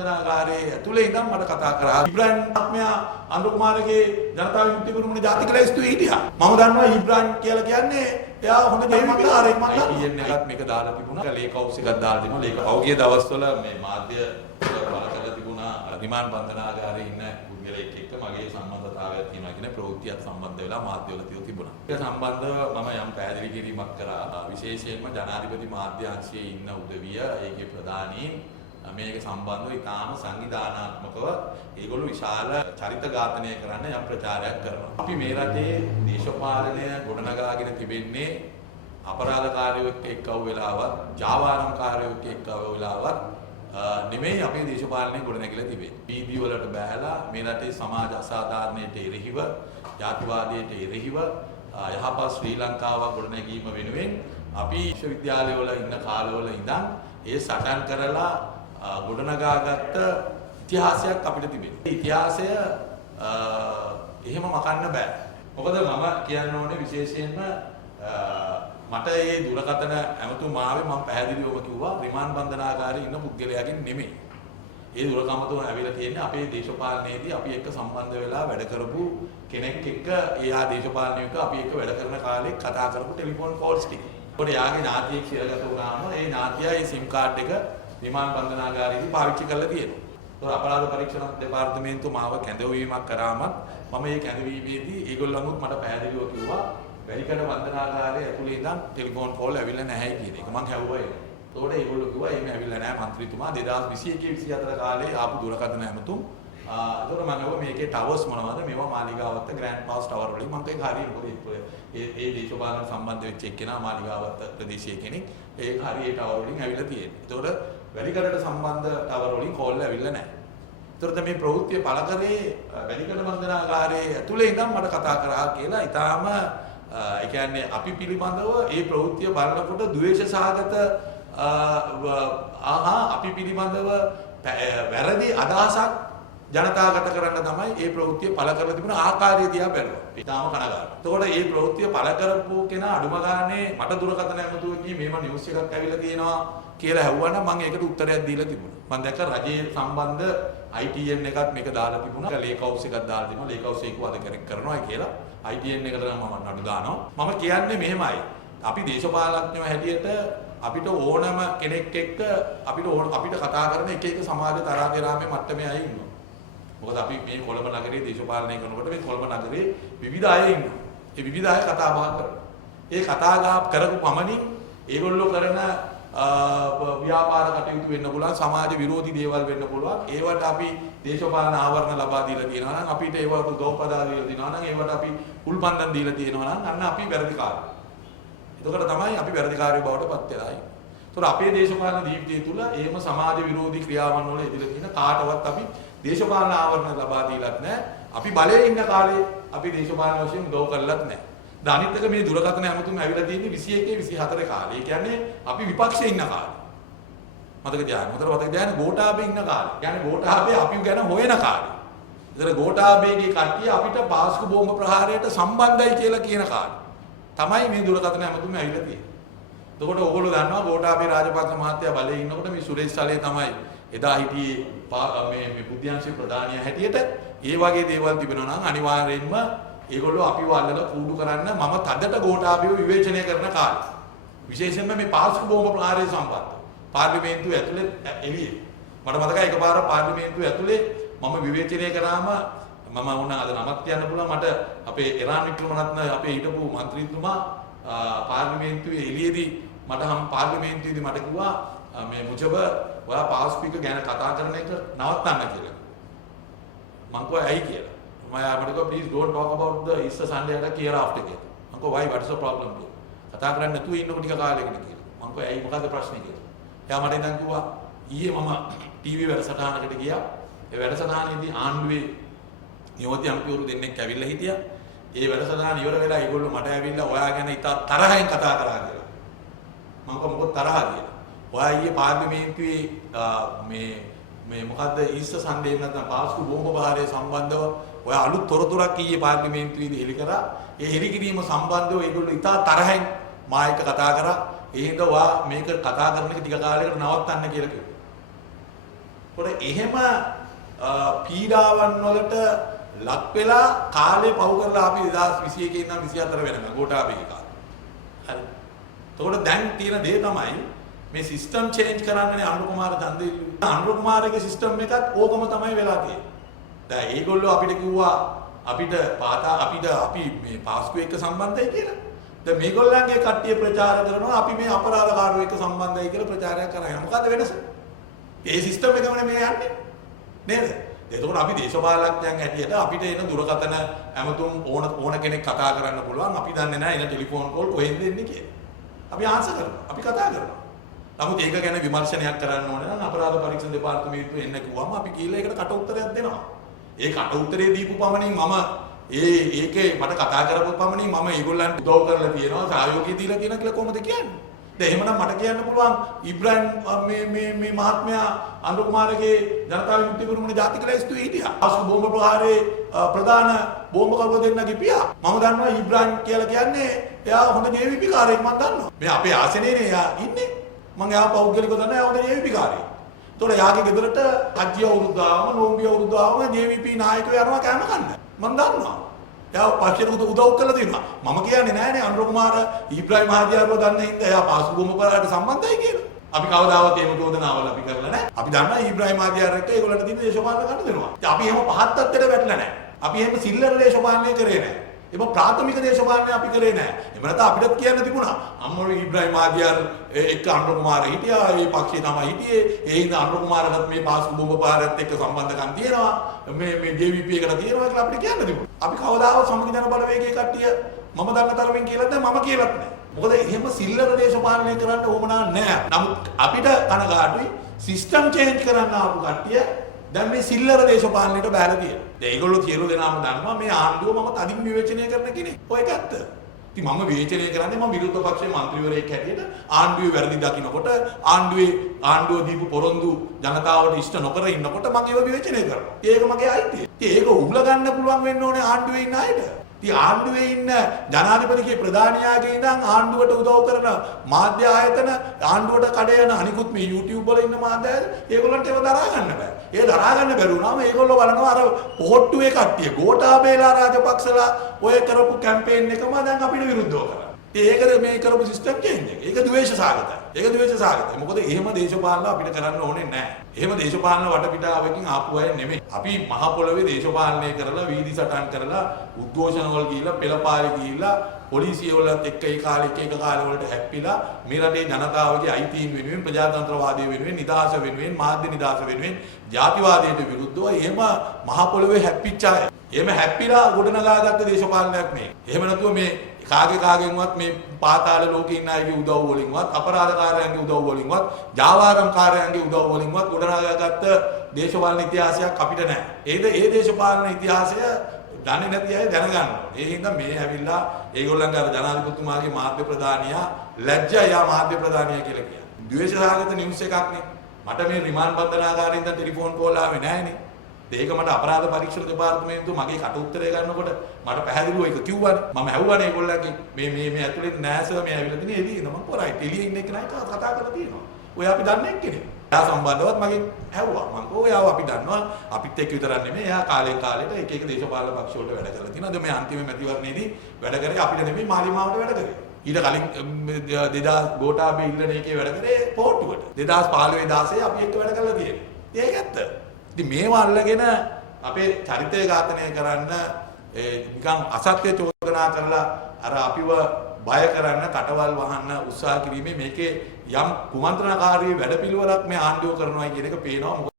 බන්ධනාගාරයේ ඇතුලේ ඉඳන් මට කතා කරා. ඉබ්‍රාහිම් ආත්මයා අනුර කුමාරගේ ජනතා විමුක්ති පෙරමුණේ ජාතික ලැයිස්තුවේ හිටියා. මම දන්නවා ඉබ්‍රාහිම් කියලා කියන්නේ එයා හොඳ ජීවිතකාරයෙක් මම දන්නවා. එකක් මේක දාලා තිබුණා. ලේක් හවුස් එකක් දාලා තිබුණා. ලේක් පෞගිය දවස්වල මේ මාධ්‍ය බලකලා තිබුණා. රිමාන්ඩ් බන්ධනාගාරයේ ඉන්න පුද්ගලයෙක් එක්ක මගේ සම්බන්ධතාවයක් තියෙනවා කියන ප්‍රවෘත්තියක් සම්බන්ධ වෙලා මාධ්‍යවල තිබුණා. ඒක සම්බන්ධව මම යම් පැහැදිලි කිරීමක් කරා. විශේෂයෙන්ම ජනාධිපති මාධ්‍ය අංශයේ ඉන්න උදවිය ඒකේ ප්‍රධානීන් මේක සම්බන්ධව ඉතාම සංවිධානාත්මකව ඒගොල්ලෝ විශාල චරිත ඝාතනය කරන්න යම් ප්‍රචාරයක් කරනවා. අපි මේ රටේ දේශපාලනය ගොඩනගාගෙන තිබෙන්නේ අපරාධකාරයෝ එක්ක වෙලාවත්, ජාවාරම්කාරයෝ එක්ක වෙලාවත් නෙමෙයි අපේ දේශපාලනය ගොඩනැගිලා තිබෙන්නේ. වීදි වලට බැහැලා මේ රටේ සමාජ අසාධාරණයට එරෙහිව, ජාතිවාදයට එරෙහිව යහපත් ශ්‍රී ලංකාවක් ගොඩනැගීම වෙනුවෙන් අපි විශ්වවිද්‍යාලවල ඉන්න කාලවල ඉඳන් ඒ සටන් කරලා ගොඩනගාගත්ත ඉතිහාසයක් අපිට තිබෙනවා. ඉතිහාසය එහෙම මකන්න බෑ. මොකද මම කියන්න ඕනේ විශේෂයෙන්ම මට මේ දුරකථන ඇමතුම් ආවේ මම පැහැදිලිවම කිව්වා රිමාන්ඩ් බන්ධනාගාරයේ ඉන්න පුද්ගලයාගෙන් නෙමෙයි. ඒ දුරකථන ඇවිල්ලා තියෙන්නේ අපේ දේශපාලනයේදී අපි එක්ක සම්බන්ධ වෙලා වැඩ කරපු කෙනෙක් එක්ක එයා දේශපාලනයක අපි එක්ක වැඩ කරන කාලේ කතා කරපු ටෙලිෆෝන් කෝල්ස් ටික. ඒකට යාගේ ඥාතියෙක් කියලා වුණාම ඒ ඥාතියා ඒ SIM කාඩ් එක රිමාන්ඩ් බන්ධනාගාරයේදී පාවිච්චි කරලා තියෙනවා. ඒතකොට අපරාධ පරීක්ෂණ දෙපාර්තමේන්තුව මාව කැඳවීමක් කරාමත් මම මේ කැඳවීමේදී ඒගොල්ලන්ගොත් මට පැහැදිලිව කිව්වා වැලිකඩ බන්ධනාගාරයේ ඇතුලේ ඉඳන් ටෙලිෆෝන් කෝල් ඇවිල්ලා නැහැ කියන එක. මම හැව්වා ඒක. ඒතකොට ඒගොල්ලෝ කිව්වා එහෙම ඇවිල්ලා නැහැ മന്ത്രിතුමා 2021 24 කාලේ ආපු දුරකථන ඇමතුම්. ඒතකොට මම කිව්වා මේකේ ටවර්ස් මොනවද? මේවා මාලිගාවත්ත ග්‍රෑන්ඩ් පාස් ටවර් වලින් මම ඒක හරියට මොකද ඒ දේශපාලන සම්බන්ධ වෙච්ච එක්කෙනා මාලිගාවත්ත ප්‍රදේශයේ කෙනෙක් ඒක හරියට ටවර් වලින් ඇවිල්ලා තියෙනවා. ඒතකොට වැලිකඩට සම්බන්ධ ටවර් වලින් කෝල් ඇවිල්ලා නැහැ. ඒතකොට මේ ප්‍රවෘත්තිය පළ කරේ වැලිකඩ බන්ධනාගාරයේ ඇතුලේ ඉඳන් මට කතා කරා කියලා ඊටාම ඒ කියන්නේ අපි පිළිබඳව ඒ ප්‍රවෘත්තිය බලනකොට ද්වේෂ සහගත අපි පිළිබඳව වැරදි අදහසක් ජනතාවගත කරන්න තමයි මේ ප්‍රවෘත්තිය පළ කරලා තිබුණ ආකාරය දිහා බැලුවා. ඊටාම කනගාටුයි. එතකොට මේ ප්‍රවෘත්තිය පළ කරපු කෙනා අඩුම ගානේ මට දුරකථන ඇමතුමකින් මේව නිවුස් එකක් ඇවිල්ලා තියෙනවා කියලා හැවුවා නම් මම ඒකට උත්තරයක් දීලා තිබුණා. මම දැක්ක රජයේ සම්බන්ධ ITN එකක් මේක දාලා තිබුණා. ලේක් හවුස් එකක් දාලා තිබුණා. ලේක් හවුස් එක වද කරනවා කියලා ITN එකට නම් මම නඩු දානවා. මම කියන්නේ මෙහෙමයි. අපි දේශපාලඥයෝ හැටියට අපිට ඕනම කෙනෙක් එක්ක අපිට කතා කරන එක එක සමාජ තරාතිරාමේ මට්ටමේ අය ඉන්නවා. මොකද අපි මේ කොළඹ නගරයේ දේශපාලනය කරනකොට මේ කොළඹ නගරයේ විවිධ අය ඉන්නවා. ඒ විවිධ අය කතා බහ කරනවා. ඒ කතා බහ කරපු පමණින් ඒගොල්ලෝ කරන ව්‍යාපාර කටයුතු වෙන්න පුළුවන්, සමාජ විරෝධී දේවල් වෙන්න පුළුවන්. ඒවට අපි දේශපාලන ආවරණ ලබා දීලා තියෙනවා නම් අපිට ඒවට උදව්පදා දීලා තියෙනවා නම් ඒවට අපි උල්පන්දම් දීලා තියෙනවා නම් අන්න අපි වැරදිකාරයෝ. එතකොට තමයි අපි වැරදිකාරයෝ බවට පත් වෙලා ඉන්නේ. ඒතකොට අපේ දේශපාලන ජීවිතය තුළ එහෙම සමාජ විරෝධී ක්‍රියාවන් වල ඉදිරියට තියෙන කාටවත් අපි දේශපාලන ආවරණ ලබා දීලත් නැහැ. අපි බලයේ ඉන්න කාලේ අපි දේශපාලන වශයෙන් උදව් කරලත් නැහැ. අනිත් එක මේ දුරකථන ඇමතුම් ඇවිල්ලා තියෙන්නේ 21 24 කාලේ. ඒ කියන්නේ අපි විපක්ෂයේ ඉන්න කාලේ. මතක තියාගන්න. මතක තියාගන්න ගෝඨාභය ඉන්න කාලේ. කියන්නේ ගෝඨාභය අපි ගැන හොයන කාලේ. ඒතර ගෝඨාභයගේ කට්ටිය අපිට පාස්කු බෝම්බ ප්‍රහාරයට සම්බන්ධයි කියලා කියන කාලේ. තමයි මේ දුරකථන ඇමතුම් ඇවිල්ලා තියෙන්නේ. එතකොට ඕගොල්ලෝ දන්නවා ගෝඨාභය රාජපක්ෂ මහත්තයා බලයේ ඉන්නකොට මේ සුරේෂ් සලේ තමයි එදා හිටියේ මේ බුද්ධ්‍යංශේ ප්‍රධානියා හැටියට ඒ වගේ දේවල් තිබෙනවා නම් අනිවාර්යයෙන්ම ඒගොල්ලෝ අපිව අල්ලලා කූඩු කරන්න මම තදට ගෝඨාභයව විවේචනය කරන කාලේ. විශේෂයෙන්ම මේ පාස්කු බෝම්බ ප්‍රහාරය සම්බන්ධ. පාර්ලිමේන්තුව ඇතුලේ එළියේ. මට මතකයි එකපාරක් පාර්ලිමේන්තුව ඇතුලේ මම විවේචනය කරාම මම වුණා අද නමක් කියන්න පුළුවන් මට අපේ එරාන් වික්‍රමරත්න අපේ හිටපු മന്ത്രിතුමා පාර්ලිමේන්තුවේ එළියේදී පාර්ලිමේන්තුවේදී මට කිව්වා මේ මුජබ ඔයා පාස්පික ගැන කතා කරන එක නවත්තන්න කියලා. මං කිව්වා ඇයි කියලා. මම යාමට කිව්වා please don't talk about the Easter Sunday attack here after කියලා. මං කිව්වා why what is the problem කියලා. කතා කරන්නේ නැතුව ඉන්නකො ටික කාලයකට කියලා. මං කිව්වා ඇයි මොකද්ද ප්‍රශ්නේ කියලා. එයා මට ඉඳන් කිව්වා ඊයේ මම ටීවී වැඩසටහනකට ගියා. ඒ වැඩසටහනේදී ආණ්ඩුවේ නියෝජ්‍ය අමාත්‍යවරු දෙන්නෙක් ඇවිල්ලා හිටියා. ඒ වැඩසටහන ඉවර වෙලා ඒගොල්ලෝ මට ඇවිල්ලා ඔයා ගැන ඉතා තරහින් කතා කරා කියලා. මම කිව්වා මොකද තරහ කියලා. ඔයා ඊයේ පාර්ලිමේන්තුවේ මේ මොකද්ද ඊස්ටර් සන්ඩේ නැත්නම් පාස්කු බෝම්බ ප්‍රහාරය සම්බන්ධව ඔයා අලුත් තොරතුරක් ඊයේ පාර්ලිමේන්තුවේදී හෙළි කරා. ඒ හෙළි කිරීම සම්බන්ධව ඒගොල්ලෝ ඉතා තරහින් මා එක්ක කතා කරා. ඒ හින්දා ඔයා මේක කතා කරන එක ටික කාලයකට නවත්තන්න කියලා කිව්වා. ඒකට එහෙම පීඩාවන් වලට ලක් වෙලා කාලේ පහු කරලා අපි 2021 ඉඳන් 24 වෙනකම් ගෝඨාභය කාලේ. හරි. ඒකට දැන් තියෙන දේ තමයි මේ system change කරන්නනේ Anura Kumara දන්දේ. Anura කුමාරගේ system එකත් ඕකම තමයි වෙලා තියෙන්නේ. දැන් ඒගොල්ලෝ අපිට කිව්වා අපිට අපි මේ පාස්කු එක්ක සම්බන්ධයි කියලා. දැන් මේගොල්ලන්ගේ කට්ටිය ප්‍රචාර කරනවා අපි මේ අපරාධකාරයෝ එක්ක සම්බන්ධයි කියලා ප්‍රචාරයක් කරනවා. මොකද්ද වෙනස? ඒ සිස්ටම් එකමනේ මේ යන්නේ. නේද? එතකොට අපි දේශපාලඥයන් හැටියට අපිට එන දුරකථන ඇමතුම් ඕන කෙනෙක් කතා කරන්න පුළුවන්. අපි දන්නේ නැහැ එන ටෙලිෆෝන් කෝල් කොහෙන්ද එන්නේ කියලා. අපි ආන්සර් කරනවා. අපි කතා කරනවා. නමුත් ඒක ගැන විමර්ශනයක් කරන්න ඕනේ නම් අපරාධ පරීක්ෂණ දෙපාර්තමේන්තුවේ එන්න කිව්වම අපි කියලා ඒකට කට උත්තරයක් දෙනවා. ඒ කට උත්තරේ දීපු පමණින් මම ඒකේ මට කතා කරපු පමණින් මම ඒගොල්ලන්ට උදව් කරලා තියෙනවා සහයෝගය දීලා තියෙනවා කියලා කොහොමද කියන්නේ? දැන් එහෙමනම් මට කියන්න පුළුවන් ඉබ්‍රාහිම් මේ මහත්මයා අනුර කුමාරගේ ජනතා විමුක්ති පෙරමුණේ ජාතික ලැයිස්තුවේ හිටියා. ආසු බෝම්බ ප්‍රහාරයේ ප්‍රධාන බෝම්බ කරුව දෙන්නගේ පියා. මම දන්නවා ඉබ්‍රාහිම් කියලා කියන්නේ එයා හොඳ ජේවිපි කාරයෙක් මම දන්නවා. මේ අපේ ආසනේනේ එයා ඉන්නේ. මම එයා පෞද්ගලිකව දන්නවා එයා හොඳ ජේවිපි කාරයෙක්. ඒතකොට එයාගේ ගෙදරට අජ්ජිය අවුරුද්දාම නෝම්බිය අවුරුද්දාම ජේවිපි නායකයෝ යනවා කෑම කන්න. මම දන්නවා. එයා පක්ෂයට උදව් කළා දෙනවා. මම කියන්නේ නෑනේ අනුර කුමාර ඉබ්‍රාහිම් මහදියාරුව දන්න හින්දා එයා පාසු බොම්බ පරාට සම්බන්ධයි කියලා. අපි කවදාවත් එහෙම චෝදනාවල් අපි කරලා නෑ. අපි දන්නවා ඉබ්‍රාහිම් මහදියාරුවට ඒගොල්ලන්ට තියෙන දේශපාලන කඩ දෙනවා. අපි එහෙම පහත් තත්ත්වයට වැටලා නෑ. අපි එහෙම සිල්ලර දේශපාලනය කරේ නෑ. ඒක ප්‍රාථමික දේශපාලනය අපි කරේ නෑ. එහෙම නැත්නම් අපිටත් කියන්න තිබුණා. අම්මෝ ඉබ්‍රාහිම් මහදියාර එක්ක අනුර කුමාර හිටියා. ඒ පක්ෂේ තමයි හිටියේ. ඒ හින්දා අනුර කුමාරගත් මේ පාසු බොම්බ පරාට එක්ක සම්බන්ධකම් තියෙනවා. මේ JVP එකට තියෙනවා කියලා අපිට කියන්න තිබුණා. අපි කවදාවත් සමගි ජන බලවේගයේ කට්ටිය මම දන්න තරමින් කියලාද මම කියලාත් නෑ. මොකද එහෙම සිල්ලර දේශපාලනය කරන්න ඕමනා නෑ. නමුත් අපිට කනගාටුයි සිස්ටම් චේන්ජ් කරන්න ආපු කට්ටිය දැන් මේ සිල්ලර දේශපාලනයට බැහැලා තියෙනවා. දැන් ඒගොල්ලෝ සියලු දෙනාම දන්නවා මේ ආණ්ඩුව මම තදින් විවේචනය කරන කෙනෙක්. ඔය ඇත්ත. ඉතින් මම විවේචනය කරන්නේ මම විරුද්ධ පක්ෂයේ മന്ത്രിවරයෙක් හැටියට ආණ්ඩුවේ වැරදි දකින්නකොට ආණ්ඩුව දීපු පොරොන්දු ජනතාවට ඉෂ්ට නොකර ඉන්නකොට මම ඒව විවේචනය කරනවා. ඒක මගේ අයිතිය. ඉතින් ඒක උගල ගන්න පුළුවන් වෙන්න ඕනේ ආණ්ඩුවේ ඉන්න අයට. ඉතින් ආණ්ඩුවේ ඉන්න ජනාධිපතිගේ ප්‍රධානියාගේ ඉඳන් ආණ්ඩුවට උදව් කරන මාධ්‍ය ආයතන ආණ්ඩුවට කඩ යන අනිකුත් මේ YouTube වල ඉන්න මාධ්‍ය ආයතන ඒගොල්ලන්ට ඒව දරා ගන්න බෑ. ඒ දරා ගන්න බැරි වුණාම ඒගොල්ලෝ බලනවා අර පොහොට්ටුවේ කට්ටිය ගෝඨාභයලා රාජපක්ෂලා ඔය කරපු කැම්පේන් එකම දැන් අපිට විරුද්ධව කරා. ඒකද මේ කරපු සිස්ටම් චේන්ජ් එක. ඒක ද්වේෂ සාගතයි. ඒක ද්වේෂ සාගතයි. මොකද එහෙම දේශපාලන අපිට කරන්න ඕනේ නැහැ. එහෙම දේශපාලන වටපිටාවකින් ආපු අය නෙමෙයි. අපි මහ පොළවේ දේශපාලනය කරලා වීදි සටන් කරලා උද්ඝෝෂණ වල ගිහිල්ලා පෙළපාරේ ගිහිල්ලා පොලිසිය වලත් එක්ක ඒ කාලේ එක කාලේ වලට හැප්පිලා මේ රටේ ජනතාවගේ අයිතීන් වෙනුවෙන් ප්‍රජාතන්ත්‍රවාදය වෙනුවෙන් නිදහස වෙනුවෙන් මාධ්‍ය නිදහස වෙනුවෙන් ජාතිවාදයට විරුද්ධව එහෙම මහ පොළවේ හැප්පිච්ච අය. එහෙම හැප්පිලා ගොඩනගාගත්ත දේශපාලනයක් මේ. එහෙම නැතුව මේ කාගෙන්වත් මේ පාතාල ලෝකේ ඉන්න අයගේ උදව් වලින්වත් අපරාධකාරයන්ගේ උදව් වලින්වත් ජාවාරම්කාරයන්ගේ උදව් වලින්වත් ගොඩනගාගත්ත දේශපාලන ඉතිහාසයක් අපිට නැහැ. ඒ දේශපාලන ඉතිහාසය දන්නේ නැති අය දැනගන්න ඕනේ. ඒ හින්දා මේ ඇවිල්ලා ඒගොල්ලන්ගේ අර ජනාධිපතිතුමාගේ මාධ්‍ය ප්‍රධානියා ලැජ්ජා මාධ්‍ය ප්‍රධානියා කියලා කියනවා. ද්වේෂසහගත නිවුස් එකක් නේ. මට මේ රිමාන්ඩ් බන්ධනාගාරයෙන් දැන් ටෙලිෆෝන් කෝල් ආවේ නැහනේ. ඒක මට අපරාධ පරීක්ෂණ දෙපාර්තමේන්තුව මගේ කට උත්තරය ගන්නකොට මට පැහැදිලිව ඒක කිව්වනේ. මම ඇහුවානේ ඒගොල්ලන්ගෙන් මේ ඇතුලේ නෑසර් මේ ඇවිල්ලා තියෙන එළියේ නම කොරයි එළියේ ඉන්න එක නයි කතා කරලා තියෙනවා. ඔය අපි දන්නේ එක්කනේ. එයා සම්බන්ධවත් මගෙන් ඇහුවා. මම කිව්වා එයාව අපි දන්නවා. අපිත් එක්ක විතරක් නෙමෙයි එයා කාලෙන් කාලෙට එක දේශපාලන පක්ෂ වලට වැඩ කරලා තියෙනවා. දැන් මේ අන්තිම මැතිවරණයේදී වැඩ කරේ අපිට නෙමෙයි මාලිමාවට වැඩ කරේ. ඊට කලින් 2000 ගෝඨාභය ඉල්ලන එකේ වැඩ කරේ පොට්ටුවට. 2015 16 අපි එක්ක වැඩ කරලා තියෙනවා. ඒක ඇත්ත. ඉතින් මේවා අල්ලගෙන අපේ චරිතය ඝාතනය කරන්න නිකන් අසත්‍ය චෝදනා කරලා අර අපිව බය කරන්න කටවල් වහන්න උත්සාහ කිරීමේ මේකේ යම් කුමන්ත්‍රණකාරී වැඩපිළිවෙලක් මේ ආණ්ඩුව කරනවා කියන එක පේනවා.